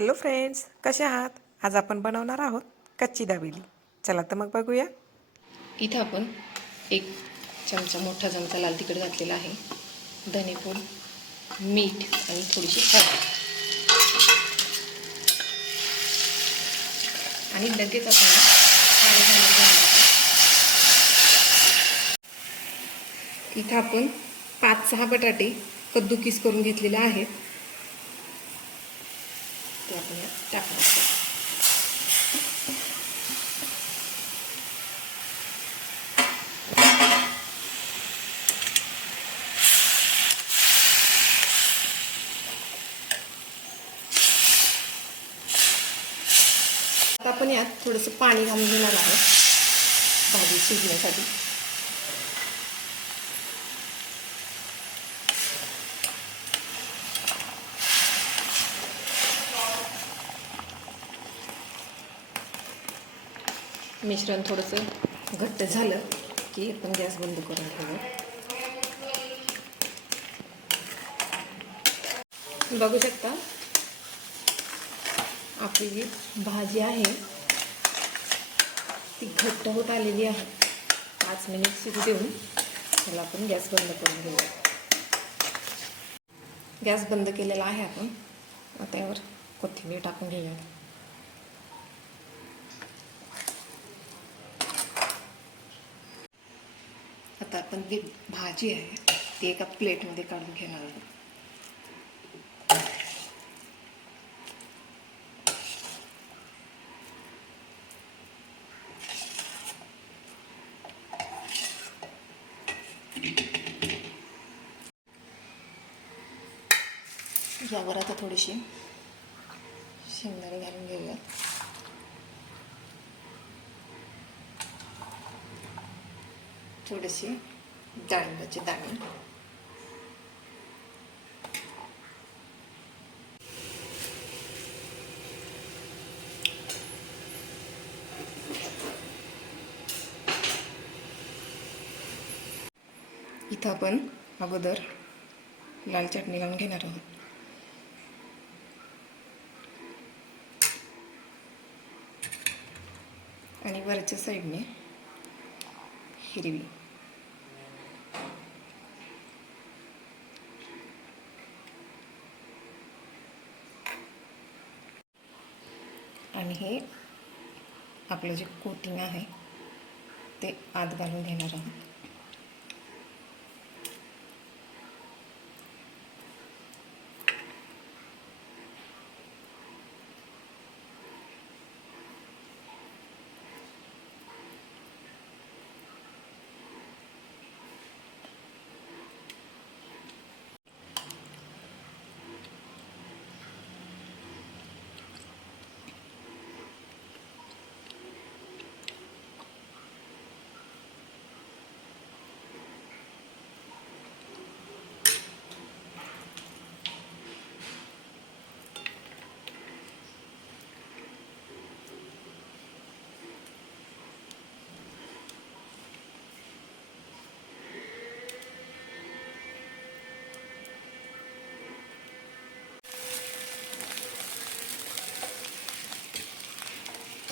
Hello friends कसे आहात? आज आपण बनवणार आहोत कच्ची दाबेली. चला तर मग बघूया. इथं आपण एक चमचा मोठा चमचा लाल तिखट घातलेला आहे. धनेपूड मीठ आणि थोडीशी हळद. आणि लगेच आपण इथं आपण पाच सहा बटाटे कद्दुकीस करून घेतलेले आहेत. ते आपण यात टाकणार आहोत. आता आपण यात थोडंसं पाणी घालून घेणार आहोत. भाजी शिजण्यासाठी. मिश्रण थोडंसं घट्ट झालं की आपण गॅस बंद करून ठेवू बघू शकता आपली जी भाजी आहे. ती घट्ट होत आलेली आहे. पाच मिनिट शिजू देऊन त्याला आपण गॅस बंद करून घेऊया. गॅस बंद केलेला आहे आपण. आता यावर कोथिंबीर टाकून घेऊया आता आपण जी भाजी आहे ती एका प्लेटमध्ये काढून घेणार आहोत. यावर आता थोडीशी शेंगदाणे घालून घेऊयात. थोडेसे डाळिंबाचे दाणे. इथं आपण अगोदर लाल चटणी लावून घेणार आहोत. आणि वरच्या साईडने हिरवी आणि हे आपलं जे कोटिंग आहे ते आत घालून घेणार आहोत.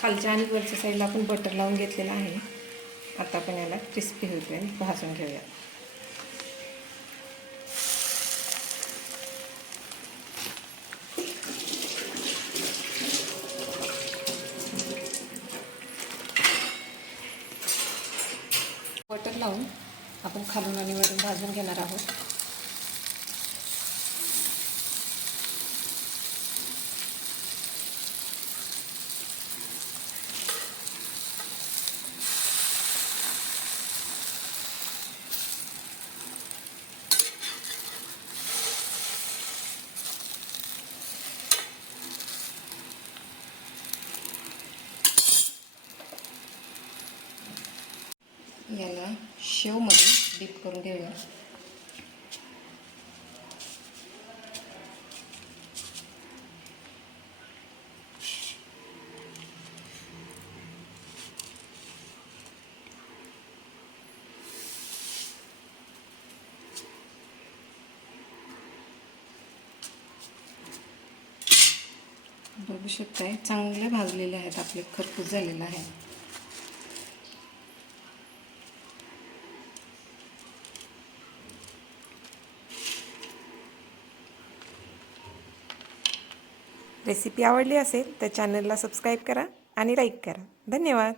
खालच्या आणि वरच्या साईडला आपण बटर लावून घेतलेलं आहे. आता आपण याला क्रिस्पी होईपर्यंत भाजून घेऊया. बटर लावून आपण खालून आणि वरून भाजून घेणार आहोत. याला शेवमध्ये डीप करून घेऊया. बघू शकताय चांगले भाजलेले आहेत आपले खरपूस झालेला आहे. रेसिपी आवडली असेल तर चॅनलला सबस्क्राईब करा आणि लाईक करा. धन्यवाद.